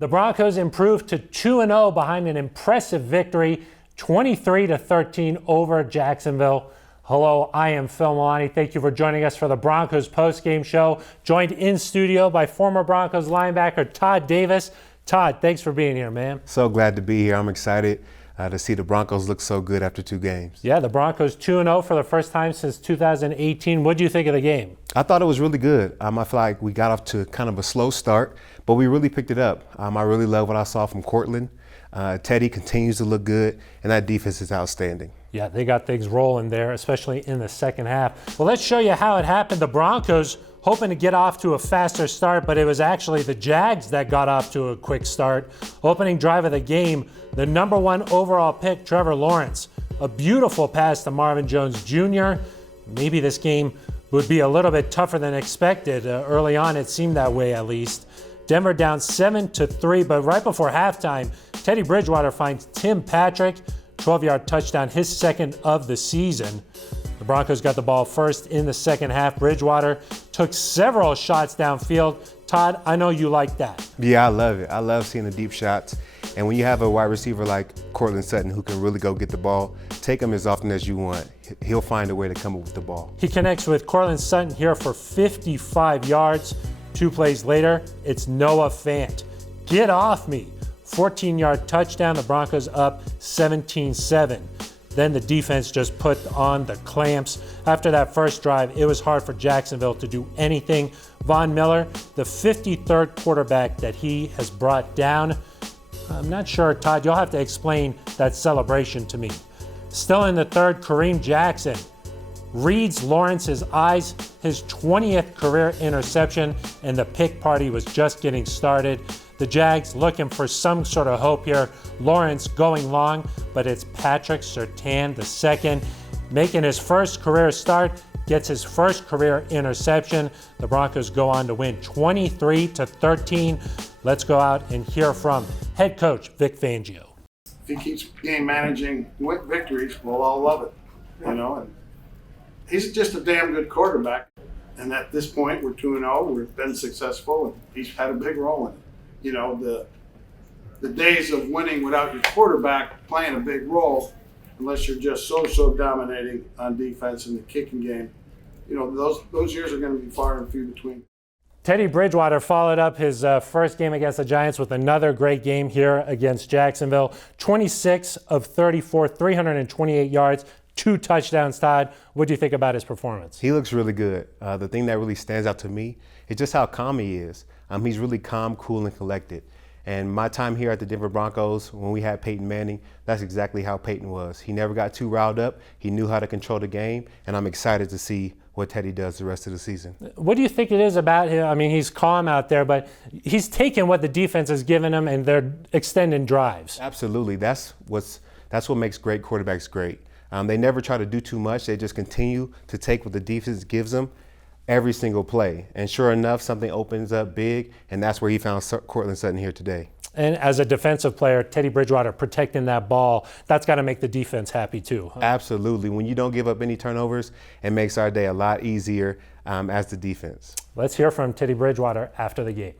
The Broncos improved to 2-0 behind an impressive victory, 23-13 over Jacksonville. Hello, I am Phil Milani. Thank you for joining us for the Broncos Postgame Show, joined in studio by former Broncos linebacker Todd Davis. Todd, thanks for being here, man. So glad to be here. I'm excited to see the Broncos look so good after 2 games. Yeah, the Broncos 2-0 for the first time since 2018. What do you think of the game? I thought it was really good. I feel like we got off to kind of a slow start, but we really picked it up. I really love what I saw from Cortland. Teddy continues to look good, and that defense is outstanding. Yeah, they got things rolling there, especially in the second half. Well, let's show you how it happened. The Broncos hoping to get off to a faster start, but it was actually the Jags that got off to a quick start. Opening drive of the game, the #1 overall pick, Trevor Lawrence. A beautiful pass to Marvin Jones Jr. Maybe this game would be a little bit tougher than expected. Early on, it seemed that way at least. Denver down 7-3, but right before halftime, Teddy Bridgewater finds Tim Patrick, 12-yard touchdown, his second of the season. The Broncos got the ball first in the second half. Bridgewater took several shots downfield. Todd, I know you like that. Yeah, I love it. I love seeing the deep shots. And when you have a wide receiver like Cortland Sutton who can really go get the ball, take him as often as you want. He'll find a way to come up with the ball. He connects with Cortland Sutton here for 55 yards. 2 plays later, it's Noah Fant. Get off me. 14-yard touchdown, the Broncos up 17-7. Then the defense just put on the clamps. After that first drive, it was hard for Jacksonville to do anything. Von Miller, the 53rd quarterback that he has brought down. I'm not sure, Todd, you'll have to explain that celebration to me. Still in the third, Kareem Jackson reads Lawrence's eyes, his 20th career interception, and the pick party was just getting started. The Jags looking for some sort of hope here. Lawrence going long, but it's Patrick Surtain II making his first career start, gets his first career interception. The Broncos go on to win 23-13. Let's go out and hear from head coach Vic Fangio. If he keeps game managing with victories, we'll all love it, And he's just a damn good quarterback. And at this point, we're 2-0. We've been successful, and he's had a big role in it. The days of winning without your quarterback playing a big role, unless you're just so dominating on defense in the kicking game, those years are going to be far and few between. Teddy Bridgewater followed up his first game against the Giants with another great game here against Jacksonville. 26 of 34, 328 yards, 2 touchdowns. Todd, what do you think about his performance? He looks really good. The thing that really stands out to me is just how calm he is. He's really calm, cool, and collected. And my time here at the Denver Broncos, when we had Peyton Manning, that's exactly how Peyton was. He never got too riled up. He knew how to control the game, and I'm excited to see what Teddy does the rest of the season. What do you think it is about him? I mean, he's calm out there, but he's taken what the defense has given him, and they're extending drives. Absolutely. That's what makes great quarterbacks great. They never try to do too much. They just continue to take what the defense gives them every single play. And sure enough, something opens up big, and that's where he found Cortland Sutton here today. And as a defensive player, Teddy Bridgewater protecting that ball, that's got to make the defense happy too. Huh? Absolutely. When you don't give up any turnovers, it makes our day a lot easier as the defense. Let's hear from Teddy Bridgewater after the game.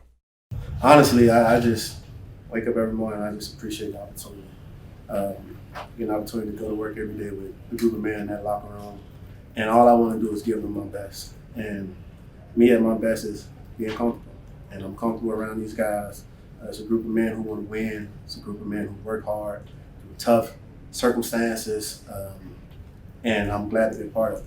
Honestly, I just wake up every morning, I just appreciate the opportunity. Getting an opportunity to go to work every day with a group of men in that locker room. And all I want to do is give them my best. And me at my best is being comfortable. And I'm comfortable around these guys. It's a group of men who want to win. It's a group of men who work hard through tough circumstances. And I'm glad to be a part of it.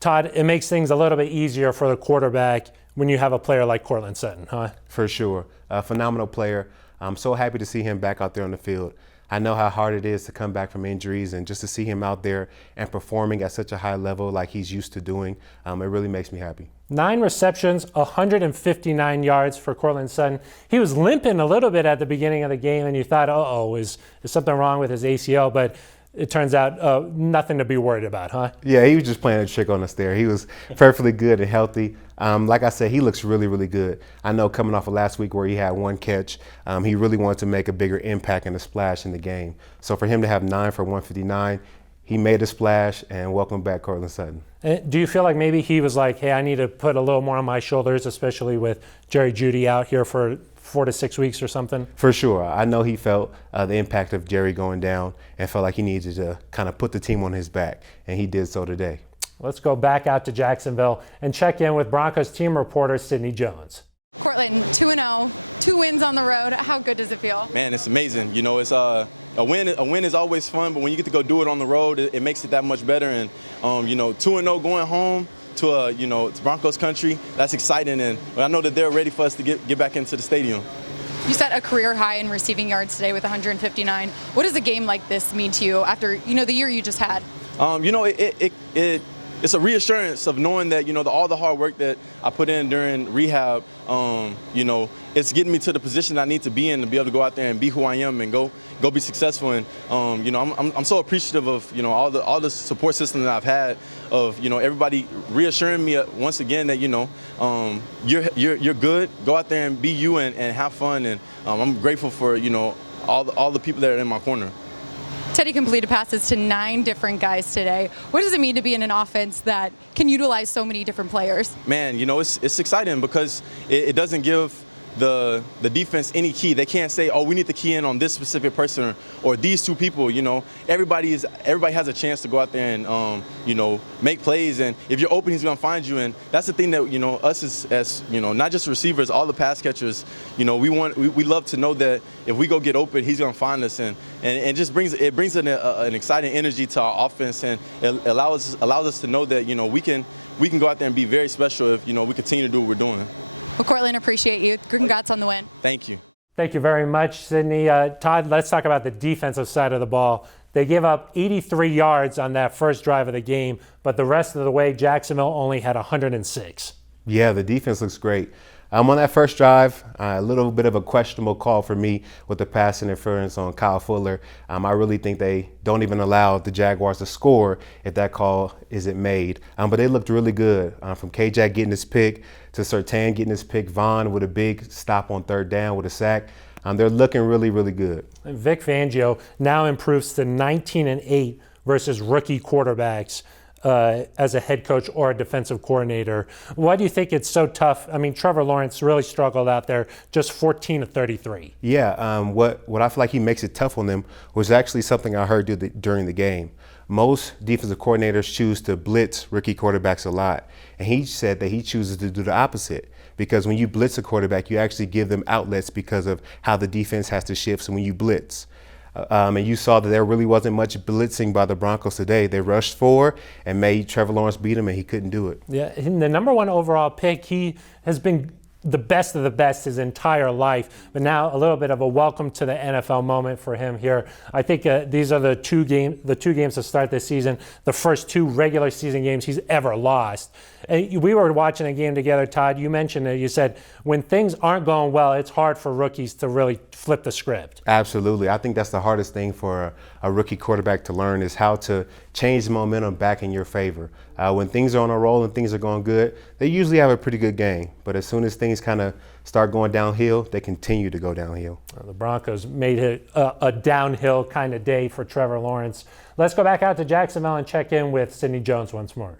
Todd, it makes things a little bit easier for the quarterback when you have a player like Cortland Sutton, huh? For sure. A phenomenal player. I'm so happy to see him back out there on the field. I know how hard it is to come back from injuries, and just to see him out there and performing at such a high level like he's used to doing, it really makes me happy. 9 receptions, 159 yards for Cortland Sutton. He was limping a little bit at the beginning of the game, and you thought, is something wrong with his ACL? But it turns out nothing to be worried about, huh? Yeah, he was just playing a trick on us there. He was perfectly good and healthy. Like I said, he looks really, really good. I know coming off of last week where he had 1 catch, he really wanted to make a bigger impact and a splash in the game. So for him to have 9 for 159, he made a splash, and welcome back, Cortland Sutton. Do you feel like maybe he was like, hey, I need to put a little more on my shoulders, especially with Jerry Jeudy out here for 4 to 6 weeks or something? For sure. I know he felt the impact of Jerry going down and felt like he needed to kind of put the team on his back, and he did so today. Let's go back out to Jacksonville and check in with Broncos team reporter Sidney Jones. Cortland, 2-0, 2 wins on the road. How good does it feel? Man, it's amazing. You know, it's a win is always fun, but when you get to go do it on the road, it makes it that much better. And you know, 2-0 going home to to Broncos country, that's exciting. And I know that they're ready for us to get back into the stadium. You set a career high in receiving yards today with 159. What does a game like this mean to you after the year you just had? You know, it's a reassurance of knowing that all the hard work that I put in during rehab, it's getting me to the position I need to be in to be able to go out there and be who I am and go be successful. And I'm so appreciative of all the support system that I've had, of everybody reassuring me once again that you're good. Go out there and be you and have fun. And I'm grateful for all the people that are in my corner. Teddy completed passes to 9 different guys today. What does it mean to be in an offense that can utilize so many different players? Man, it's exciting because it doesn't give the defense any key. They can't say, oh, we need to key in on this specific person or these 2 people. Everybody has a chance to go out there and make plays, and if you're open, he's gonna find you. And that's the thing that us as not just receivers, all the pass catchers, we love to know that if we go get open, he's gonna find us, and just brings an exciting energy to our offense, and it allows us to know that we can go out there and be very special if we continue to do what we're doing. Well, Cortland, appreciate you. Congrats on the win. Thank you. Thank you very much, Sidney. Todd, let's talk about the defensive side of the ball. They gave up 83 yards on that first drive of the game, but the rest of the way, Jacksonville only had 106. Yeah, the defense looks great. On that first drive, a little bit of a questionable call for me with the pass interference on Kyle Fuller. I really think they don't even allow the Jaguars to score if that call isn't made. But they looked really good, from K-Jack getting his pick to Surtain getting his pick, Vaughn with a big stop on 3rd down with a sack. They're looking really, really good. And Vic Fangio now improves to 19-8 versus rookie quarterbacks as a head coach or a defensive coordinator. Why do you think it's so tough? I mean, Trevor Lawrence really struggled out there, just 14 of 33. Yeah, what I feel like he makes it tough on them was actually something I heard during the game. Most defensive coordinators choose to blitz rookie quarterbacks a lot, and he said that he chooses to do the opposite, because when you blitz a quarterback, you actually give them outlets because of how the defense has to shift. So when you blitz, and you saw that there really wasn't much blitzing by the Broncos today. They rushed 4 and made Trevor Lawrence beat him, and he couldn't do it. Yeah, the number 1 overall pick, he has been the best of the best his entire life, but now a little bit of a welcome to the NFL moment for him here. I think these are the two games to start this season, the first 2 regular season games he's ever lost. We were watching a game together, Todd. You mentioned it. You said when things aren't going well, it's hard for rookies to really flip the script. Absolutely. I think that's the hardest thing for a rookie quarterback to learn, is how to change the momentum back in your favor. When things are on a roll and things are going good, they usually have a pretty good game. But as soon as things kind of start going downhill, they continue to go downhill. The Broncos made it a downhill kind of day for Trevor Lawrence. Let's go back out to Jacksonville and check in with Sidney Jones once more.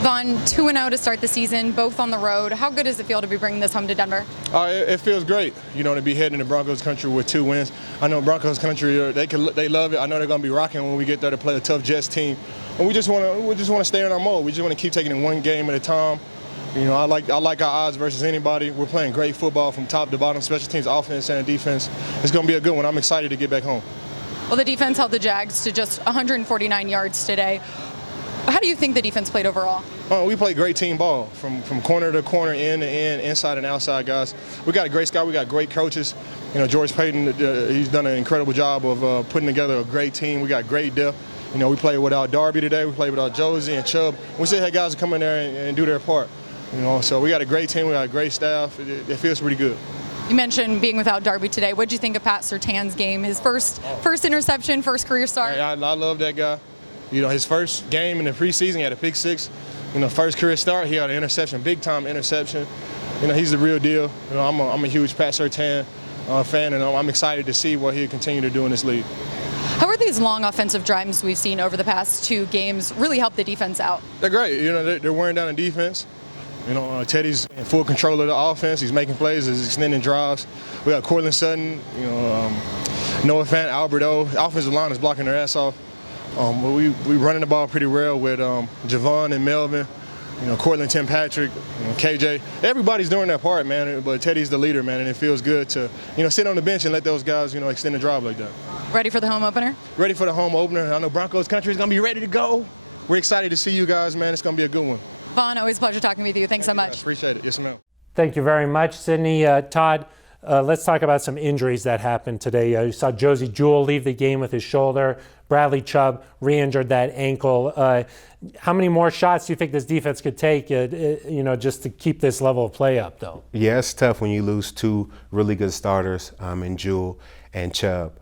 Vaughn, 2-0 to start the season, both on the road. How good does it feel to be bringing this home to Denver? It feels great, to be heading to Broncos country with 2 wins. I know Broncos country, they love it. I know they're going to be rocking when we get there to play a tough Jets team. And we just want to stay in our mode. We just want to keep taking it one game at a time. I like our odds versus anybody. We're playing great football from top to bottom, special teams, offense and defense. It's going to be a good one. I'm excited to get back home. Well, the defense held the Jags to just 149 yards today. How do you think the defense played overall? We played great team ball from corner to corner, end to end, inside and outside, guys. We got a great scout. We got great coaches. George Payton, he's done an incredible job of putting together a great team. We got great depth. We played without Darby today. We played without Josie and Chubb. We still had guys come in there and do their part. So we got a great team. We got a great staff. It feels pretty good. You mentioned being without Darby today. What did you think of Pat Surtain's game? His first interception, first career start? I love that guy. His first game in the preseason, he had a pick 6. First career start, he had an interception, big time interception. He's the real deal. I'm a huge Pat Surtain fan, and I'm excited to see what he'll continue to do in this league. How are these long offensive drives we've seen over the past 2 games really help the defense out? They're great. They're wearing down the defense. You know, Teddy's in full control of the offense. He's making plays, he's extending drives. We got Cortland Sutton, you know, Noah Fant, Alberto. The offensive line is blocking their ass off. But we running the ball pretty well with Javon and Melvin, you know, Cortland, Tim Patrick, you know, KJ. Everybody's doing their part, man. But Teddy's the leader, man, and it feels good to, you know, sit on the bench and let those guys, you know, extend the drive like that. Ready for the home opener? Ready for the home opener. I know Broncos country is gonna be ready to go. We're excited to see you guys, man. It's gonna be a good one. Vaughn, always a pleasure talking with you. Thanks so much. Appreciate it. Yes, ma'am. Thank you very much, Sydney. Todd, let's talk about some injuries that happened today. You saw Josie Jewell leave the game with his shoulder. Bradley Chubb re-injured that ankle. How many more shots do you think this defense could take, you know, just to keep this level of play up, though? Yeah, it's tough when you lose two really good starters in Jewell and Chubb.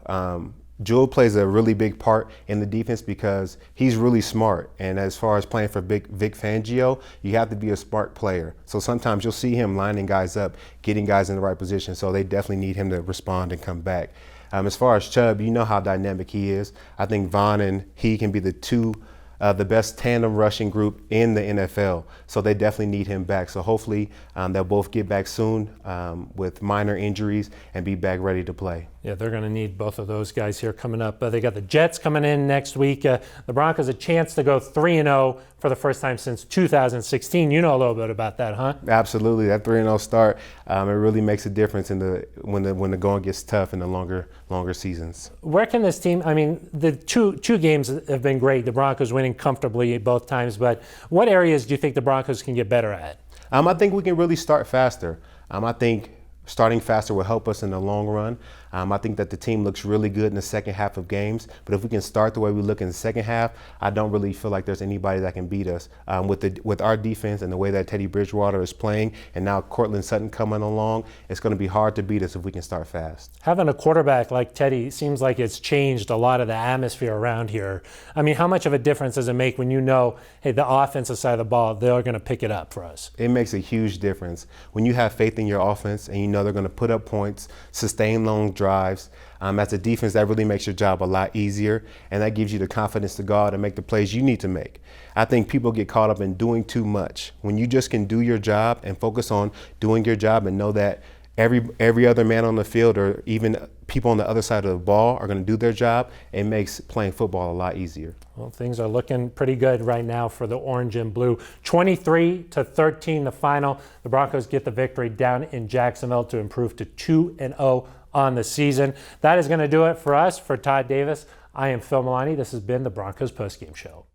Jewell plays a really big part in the defense because he's really smart. And as far as playing for Vic Fangio, you have to be a smart player. So sometimes you'll see him lining guys up, getting guys in the right position. So they definitely need him to respond and come back. As far as Chubb, you know how dynamic he is. I think Vaughn and he can be the best tandem rushing group in the NFL. So they definitely need him back. So hopefully they'll both get back soon with minor injuries and be back ready to play. Yeah, they're going to need both of those guys here coming up. They got the Jets coming in next week. The Broncos a chance to go 3-0 for the first time since 2016. You know a little bit about that, huh? Absolutely. That 3-0 start, it really makes a difference when the going gets tough in the longer seasons. Where can this team, I mean, the two games have been great. The Broncos winning comfortably both times, but what areas do you think the Broncos can get better at? I think we can really start faster. I think starting faster will help us in the long run. I think that the team looks really good in the second half of games, but if we can start the way we look in the second half, I don't really feel like there's anybody that can beat us. With our defense and the way that Teddy Bridgewater is playing, and now Cortland Sutton coming along, it's going to be hard to beat us if we can start fast. Having a quarterback like Teddy seems like it's changed a lot of the atmosphere around here. I mean, how much of a difference does it make when you know, hey, the offensive side of the ball, they're going to pick it up for us? It makes a huge difference. When you have faith in your offense and you know they're going to put up points, sustain long drives, as a defense, that really makes your job a lot easier, and that gives you the confidence to go out and make the plays you need to make. I think people get caught up in doing too much. When you just can do your job and focus on doing your job and know that every other man on the field or even people on the other side of the ball are going to do their job, it makes playing football a lot easier. Well, things are looking pretty good right now for the orange and blue. 23-13 the final. The Broncos get the victory down in Jacksonville to improve to 2-0 on the season. That is going to do it for us. For Todd Davis, I am Phil Milani. This has been the Broncos Postgame Show.